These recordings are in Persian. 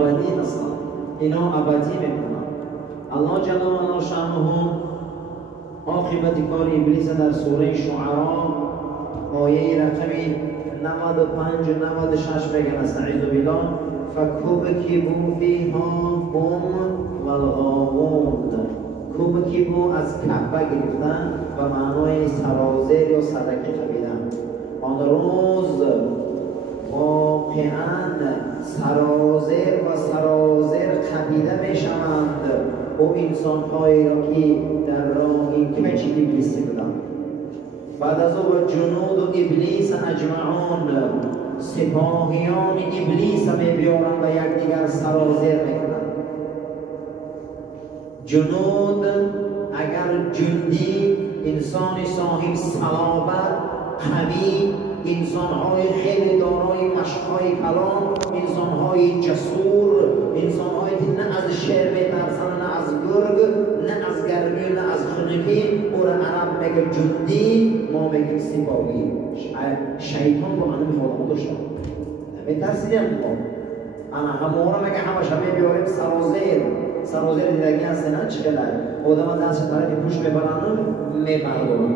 ابدی هستند، اینا ابدی میکنند. الله جل و علا شأنه عاقبت کار ابلیس در سوره شعراء آیه رقمی 95 و 96 بگن استعیذ بالله فکبکبوا فیها هم والغاوون. کبکبوا از کعبه گرفتن و معنای سرازیر یا صدقه خریدن. آن روز واقعا سرازیر و سرازیر خریده می شوند او انسان هایی را که در راه کج ابلیس بودند. بعد از او جنود و ابلیس اجمعون سپاهیان ابلیس می بیارند و یکدیگر سرازیر میکنند. جنود اگر جندی انسان صاحب صلابت قوی، انسان‌های خیلی دارای مشق‌های کلام، انسان‌های جسور، انسان‌هایی که نه از شیر می‌ترسند، نه از گرگ، نه از گرمی و نه از خنکی. او را عرب میگه جندی، ما میگیم سپاهی. شیطان با آنها می‌خواد داشتن می‌ترسیدیم ما. انا همورا میگه همش بیاریم سرازیر دیدگی هست نه چقدر آدم دست طرف پوش میبرن میبردارن.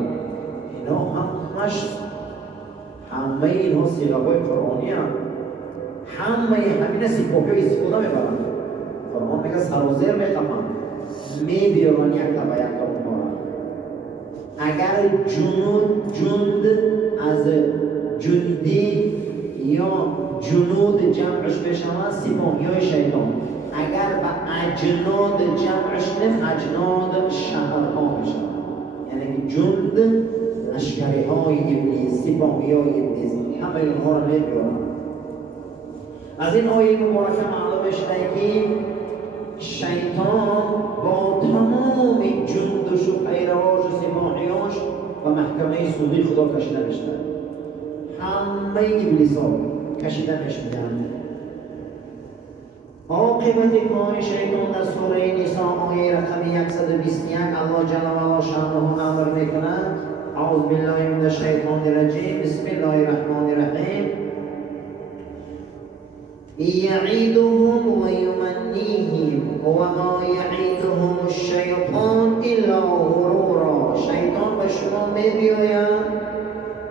اینا همه اینها سیغه‌های قرآنی هم. همه همین سپاهی استفاده میبرن. قرآن میگه سرازیر میخوان میبیارن یک تا به یک اونها. اگر جند از جندی یا جنود جمعش بشوند سپاهی‌های شیطان. اگر به اجناد جمعش نه اجناد شهرها بشوند، یعنی که جند لشکری های ابلیس، سپاهی های ابلیس، همه اینها را میبیارند. از این آیه مبارکه معلوم شده که شیطان با تمام جندش و پیرواش و سپاهیاش و محکمه سودی خدا کشیده میشد. همه ابلیس ها کشیده میشدند. عاقبت کار شیطان در سوره نساء آیه رقم 121 الله جل و علا شأنه امر میکند اعوذ بالله من الشیطان الرجیم بسم الله الرحمن الرحیم یعیدهم و یمنیهم و ما یعیدهم الشیطان الا غرورا. شیطان به شما میبیاید،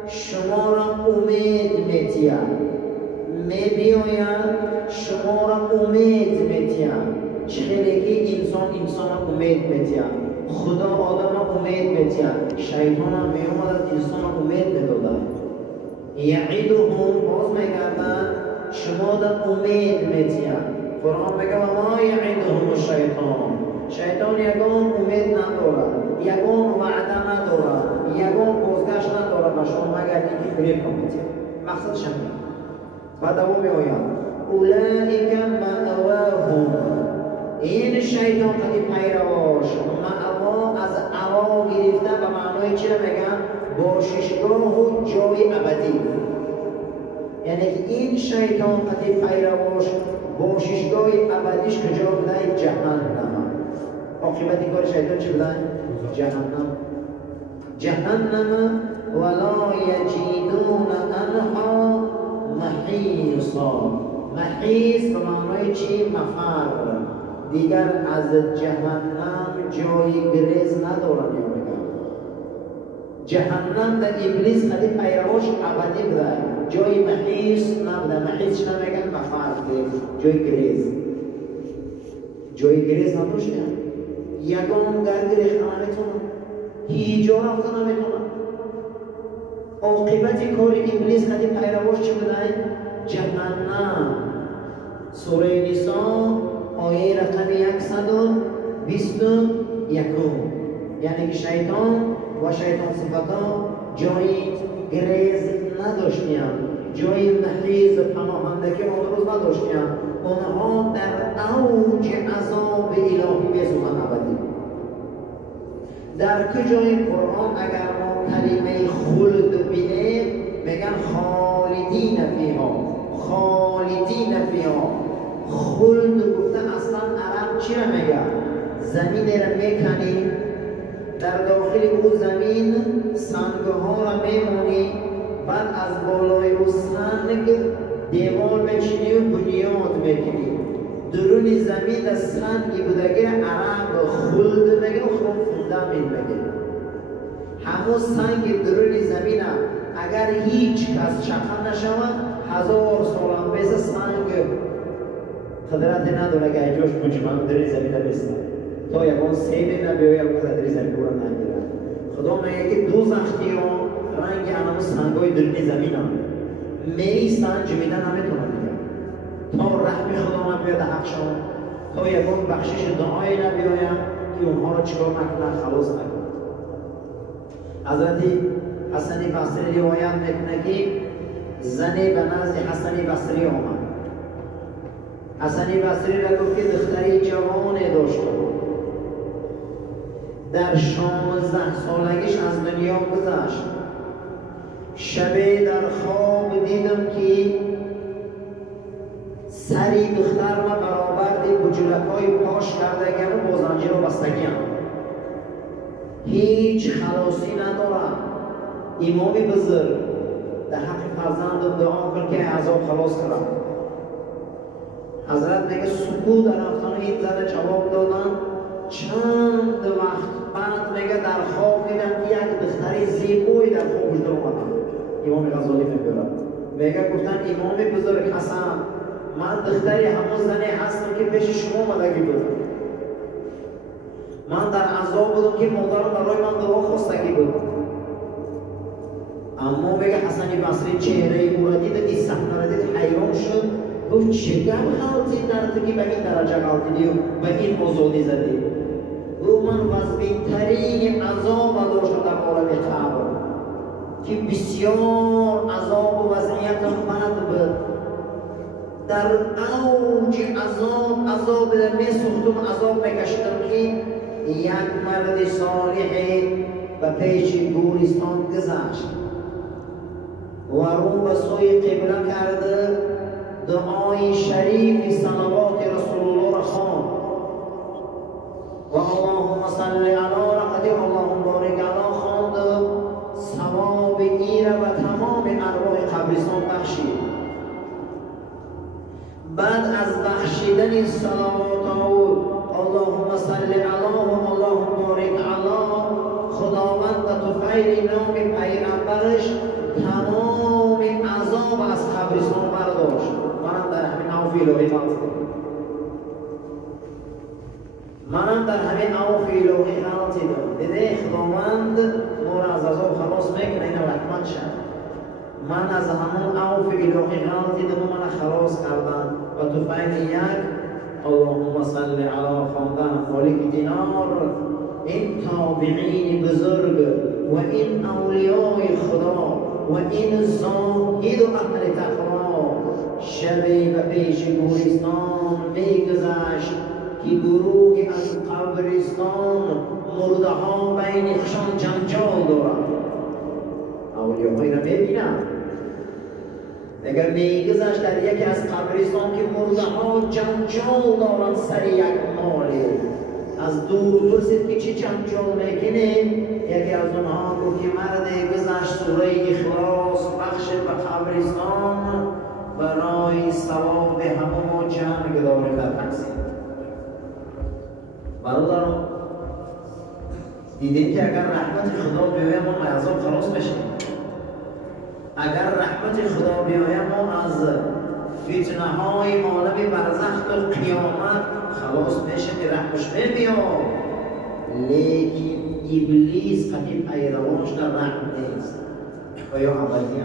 شما را امید میبیاید، شما را امید میتید. چخیلی که انسان امید میتید، خدا آدم امید میتید، شیطان هم میومد از انسان امید میدادن. یعیدهم باز میگردن شما در امید میتید. قرآن میگه و ما یعیدهم شیطان یگان امید ندارد، یگان وعده ندارد، یگان بازگشت ندارد به شما مگر اینکه فریب کنید. مقصدش همین. بعد او میآید اولئک مأواهم. این شیطان که پیرواش مأوا از عوا گرفته به معنای چی میگن؟ باششگاه و جای ابدی. یعنی این شیطان که پیرواش باششگاه ابدیش کجا بوده؟ جهنم. عاقبت کار شیطان چی بوده؟ جهنم ولا یجدون عنها محیصا. محیص به معنای چی؟ مفر. دیگر از جهنم جای گریز ندارن. جهنم در ابلیس خیلی پیرواش ابدی بوده، جای محیص نبوده. محیص چی نمیگن؟ مفر، جای گریز نداشته. یگان گرد ریختن نمیتونن، هیچ جا رفتن نمیتونن. عاقبت کار ابلیس خیلی پیرواش چی بوده؟ جهنم. سوره نساء آیه رقم 121. یعنی که شیطان و شیطان صفتا جای گریز نداشتیم، جای محیز پناهندگی آن روز نداشتیم. آنها در اوج عذاب الهی میسوزند ابدی. در کجای قرآن اگر ما کلمه خلد بینیم میگن خالدین فیها. خلد گفته اصلا عرب چی رو میگه؟ زمین رو میکنی، در داخل او زمین سنگها را میمونی، بعد از بالای او سنگ دیوار میچینی و بنیاد میکنی. درون زمین در سنگی بودگه عرب خلد بگه و خون فوندامین بگه همون سنگ درون زمین اگر هیچ کس چخم نشود 1000 سال هم بیسه سنگ قدرت نداره که ایجاش مجمع درون زمین بسته تا یکان سیبی نبیه یا درون زمین رو نگیره خدا میگه که دو زختی ها رنگ همون سنگای درون زمین هم میستن جمیدن نمیتونن تا رحم خدا نبیاد حق شما تا یکان بخشش دعای نبیایم که اونها رو چکار نکنن خلاص نکنن حضرت حسن بصری روایت میکنه که زنی به نزد حسن بصری آمد حسن بصری را گفت که دختری جوانی داشته در 16 سالگیش از دنیا گذشت شبی در خواب دیدم که سری دختر ما برابر دی بجلکای پاش کردگم و با زنجیر و بستگیم هیچ خلاصی ندارم امامی بزرگ در حق فرزندم دعا کن که عذاب خلاص کنم حضرت میگه سکوت در رفتن این زن جواب دادن چند وقت بعد میگه در خواب دیدم که یک دختری زیبایی در خوابش در اومدم امام غزالی میگه گفتن امام بزرگ حسن من دختری همون زنی هستم که پیش شما مدگی بودم من در عذاب بودم که مادرم برای من دعا خواستگی بود اما میگه حسن بصری چهره او را دید این صحنه را دید حیران شد گفت چه غلطی در تو که به این درجه غلطیدی و به این آزادی زدی او من وزبینترین عذاب داشتم در عالم قبر که بسیار عذاب و وضعیتم بد بود در اوج عذاب در میسوختم عذاب میکشیدم که یک مرد صالح به پیش گورستان گذشت و رو به سوی قبله کرده دعای شریف صلوات رسول الله را خواند و اللهم صل علی رقدی اللهم بارک علی خواند ثواب این را به تمام ارواح قبرستان بخشید بعد از بخشیدن صلوات او اللهم صل علی و اللهم بارک علی خداوند به طفیل نام پیغمبرش تمام عذاب از قبرستان برداشت منم در همین عوف الهی غلطی دارم دیده خداوند ما را از عذاب خلاص میکنه این رحمت شد من از همون عوف الهی غلطی دارم من خلاص کردم و طفیل یک اللهم صل علی خواندن مالک دینار این تابعین بزرگ و این اولیای خدا و این زاهد و اهل تقوا شبی به پیش گورستان میگذشت که گروهی از قبرستان مرده ها بین خشان جنجال دارند اولیاهای را ببینم اگر میگذشت در یکی از قبرستان که مرده ها جنجال دارند سر یک مالی از دور پرسید که چه جنجال میکنه یکی از اونها گفت که مرد گذشت سوره اخلاص بخش به قبرستان برای ثواب همه ما جمع داره در تقسیم برادران دیدین که اگر رحمت خدا بیاید ما از عذاب خلاص بشیم اگر رحمت خدا بیاید ما از فتنه های عالم برزخ و قیامت خلاص میشه که رحمش بیاد لیکن ابلیس قدیم پیروانش در رحم نیست و یا ابدی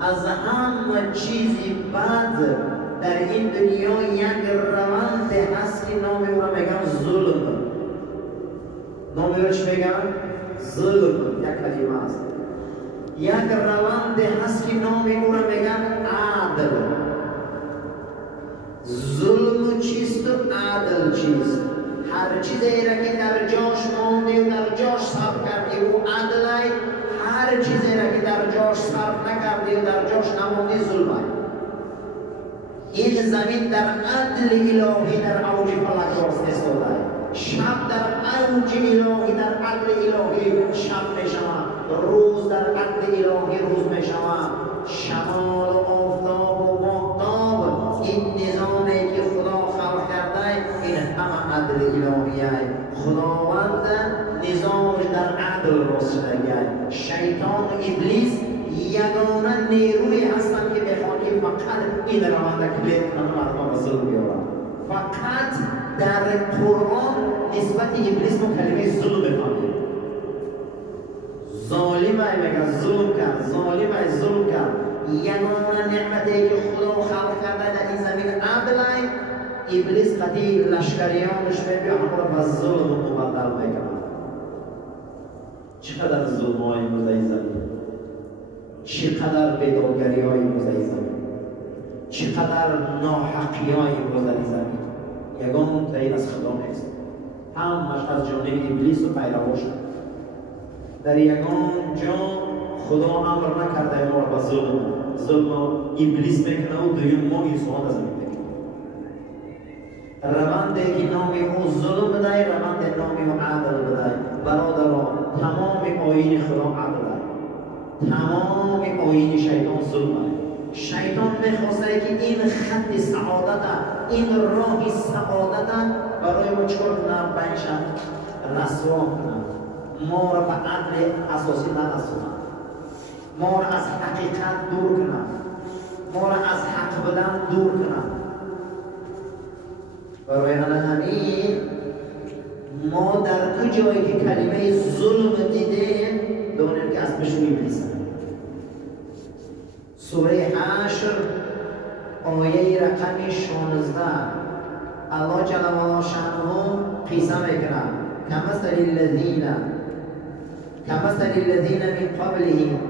از همه چیزی بد در این دنیا یک روند هست که نام او را میگن ظلم نام او را چی میگن؟ ظلم یک کلمه است یک روند هست که نام او را میگن عدل ظلم چیست و عدل چیست هر چیزی را که در جاش مانده و در جاش صرف کردی و عدل هر چیزی را که در جاش صرف نکردی و در جاش نماندی ظلم این زمین در عدل الهی در اوج فلک راست استاده شب در اوج الهی در عدل الهی شب می شود روز در عدل الهی روز می شود شمال و آفتاب و ماهتاب این نظامی که خدا عدل الهیه خداوند نظامش در عدل راست شده. شیطان و ابلیس یگانه نیروی هستند که بخوان که فقط این روند کلید کنن مردم را ظلم بیارن. فقط در قرآن نسبت ابلیس و کلمه ظلم بفهمید. ظالمه میگه ظلم کرد، ظالمه ظلم کرد. یگانه نعمتی که خدا خلق کرده در این زمین عدل، ابلیس قطعی لشکریانش میبیا همه را به ظلم مبدل میکنه. چقدر ظلم های امروز در این زمین، چقدر بیدارگری های امروز در این زمین، چقدر ناحقی های امروز در این زمین. یگان تعیین از خدا نیست، همش از جانب ابلیس و پیروانش. در یگان جا خدا امر نکرده ما را به ظلم ابلیس میکنه و دویم ما انسان از زمین میکنه. روندی که نامی او ظلم بده، روند نامی او عدل بده. برادران، تمام آیین خدا عدل، تمام آیین شیطان ظلمه. شیطان میخواسته که این خط سعادت، این راه سعادت برای ما چکار کنه؟ بینشن رسوا کنه، ما را به عدل اساسی نرسونه، ما را از حقیقت دور کنه، ما را از حق بدن دور کنه. برای همین ما در دو جایی که کلمه ظلم دیدیم دانیم که از بشون ابلیسه. سوره حشر آیه رقم 16 الله جل و علا شأنه قصه میکنه كمثل الذين من قبلهم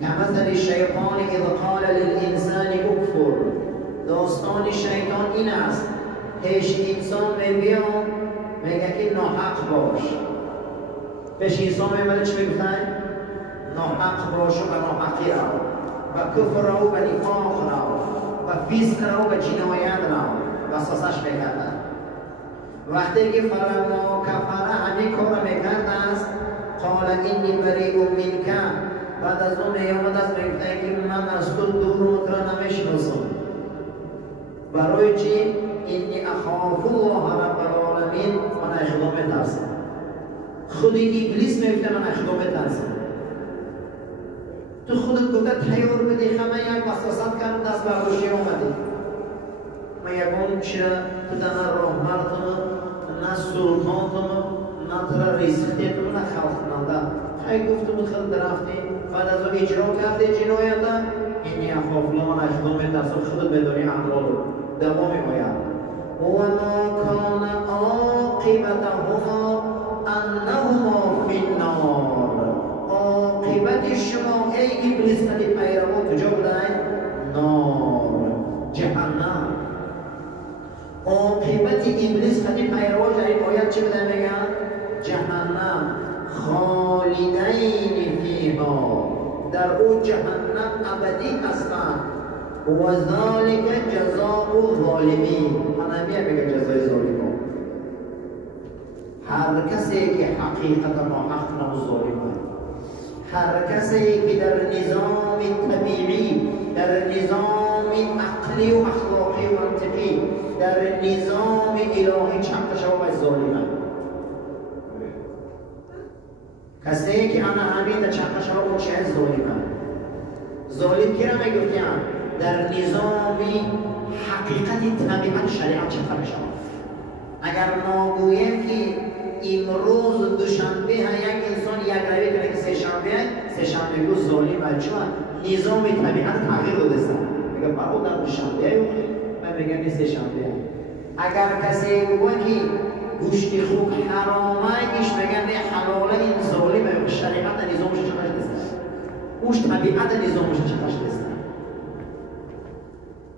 كمثل الشیطان اذ قال للانسان اکفر. داستان شیطان این است، پیش انسان میبیا میگه که ناحق باش. پیش انسان میبره چی میگفتن؟ ناحق باش و ناحقی رو، و کفر رو، و نفاق رو، و فسق رو، و جنایت رو وسوسش میکردن. وقتی که فلما کفر همین کار میکرد است، قال اینی بریء منک. بعد از اون میامد از میگفتن که من از تو دور را نمیشناسم. برای چی؟ اینی اخاف الله رب العالمین، من از خدا میترسم. خود ابلیس میگفته من از خدا میترسم. تو خودت گفته تیار بدی خمه یک وسوسه کردم دست به گوشی آمدی. من یکون چرا تو نه رحمتم، نه سلطانتم، نه ترا رزقیتم، نه خلق کننده. خیلی گفتم خود درفتی، بعد از اون اجرا کرده جنایت، اینی اخاف الله من از خدا میترسم. خودت بدانی اعمال رو دوام آید. وما كان عاقبتهما انهما في النار. عاقبت شما ای ابلیس و پیروان کجا بودن؟ نار، جهنم. عاقبت ابلیس و پیروان در این آیت چه بودن میگن؟ جهنم. خالدین فیها، در او جهنم ابدی هستند. و ذالک جزاء الظالمین. حنبیه میگه جزای ظالمان. هر کسی که حقیقت ناحق کنه ظالمه. هر کسی که در نظام طبیعی، در نظام عقلی و اخلاقی و منطقی، در نظام الهی چپ شود ظالمه. کسی که انا همین چپ شود چه ظالمه. ظالم کی را میگفتیم؟ در نظام حقیقت طبیعت شریعت چطور میشود. اگر ما گوییم که امروز دوشنبه یک انسان یک روی کنه که سه‌شنبه روز ظالمه، چون نظام طبیعت تغییر داده است. میگه برادر دوشنبه من میگم سه‌شنبه. اگر کسی گویه که گوشت خوک حرامه، ایش میگن حلاله، این ظالمه. شریعت نظامش چطور است؟ گوشت طبیعت نظامش چطور است؟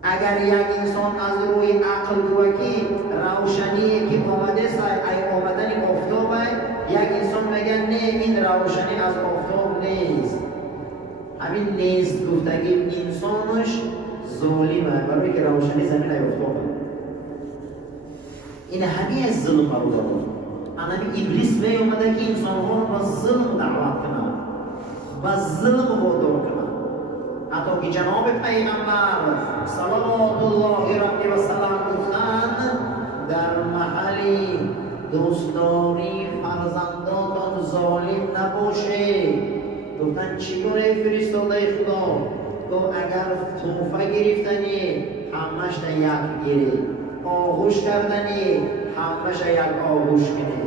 اگر یک انسان از روی عقل گوید که روشنی که آمده ای آمدن آفتاب، یک انسان میگه نه این روشنی از آفتاب نیست. همین نیست گفتگی انسانش ظالمه، برای که روشنی زمین ای آفتاب. این همین از ظلم برادر. همین ابلیس می اومده که انسانها رو با ظلم دعوت کنه، با ظلم وادار کنه. حتی که جناب پیغمبر صلوات الله ربی و سلام گفتن در محلی دوستداری فرزنداتان ظالم نباشه. گفتن چیکاره فرستاده خدا؟ گفت اگر توفه گرفتنی همش یک گیری، آغوش کردنی همش یک آغوش کنی،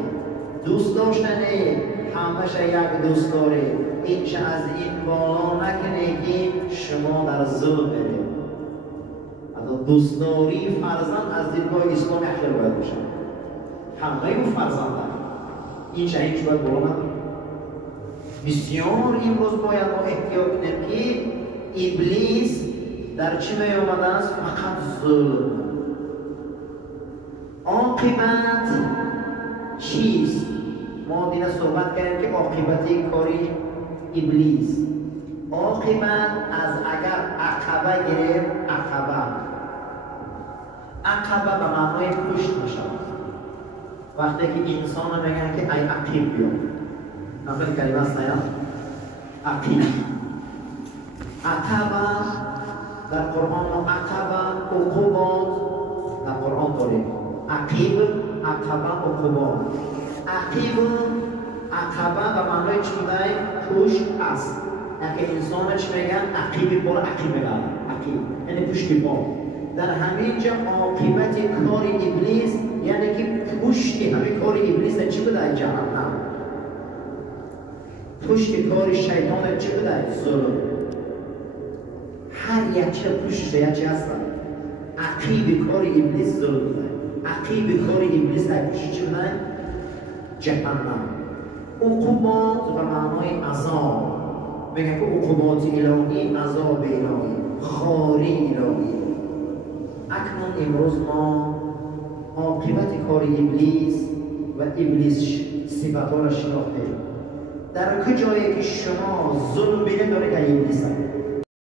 دوست داشتنی همش یک دوست داری. اینچه از این بالا نکنی که شما در ظلم برید. از دوستداری فرزند از دیدگاه اسلام اخیر باید باشه. همه اون فرزند اینچه هیچ باید بالا نکنی. بسیار امروز باید ما احتیاط کنیم که ابلیس در چی می آمده است؟ فقط ظلم. عاقبت چیست؟ ما دیگه صحبت کردیم که عاقبتی کاری ابلیس. عاقبت از اگر عقبه گرفت، عقبه به معنای پشت میشود. وقتی که انسان میگن که ای عقیب بیا، نفر کلمه است یا عقیب. عقبه در قرآن عقبه عقوبات در قرآن داریم. عقیب، عقبه، عقوبات. عقیب، عقبه به معنای چی بوده؟ پشت است. اگه انسان چی میگن؟ عقیب بار عقیب میگن. عقیب یعنی پشت پا. در همین جا عاقبت کار ابلیس یعنی که پشت همین کار ابلیس چی بوده؟ جهنم. پشت کار شیطان چی بوده؟ ظلم. هر یک چه پشتش یک چی هستن. عقیب کار ابلیس ظلم بوده. عقیب کار ابلیس در پشت چی بوده؟ جهنم. عقوبات به معنای عذاب. میگه که عقوبات الهی، عذاب الهی، خاری الهی. اکنون امروز ما عاقبت کار ابلیس و ابلیس صفات را شناختیم. در کجایی که شما ظلم بینید داره که ابلیس هست.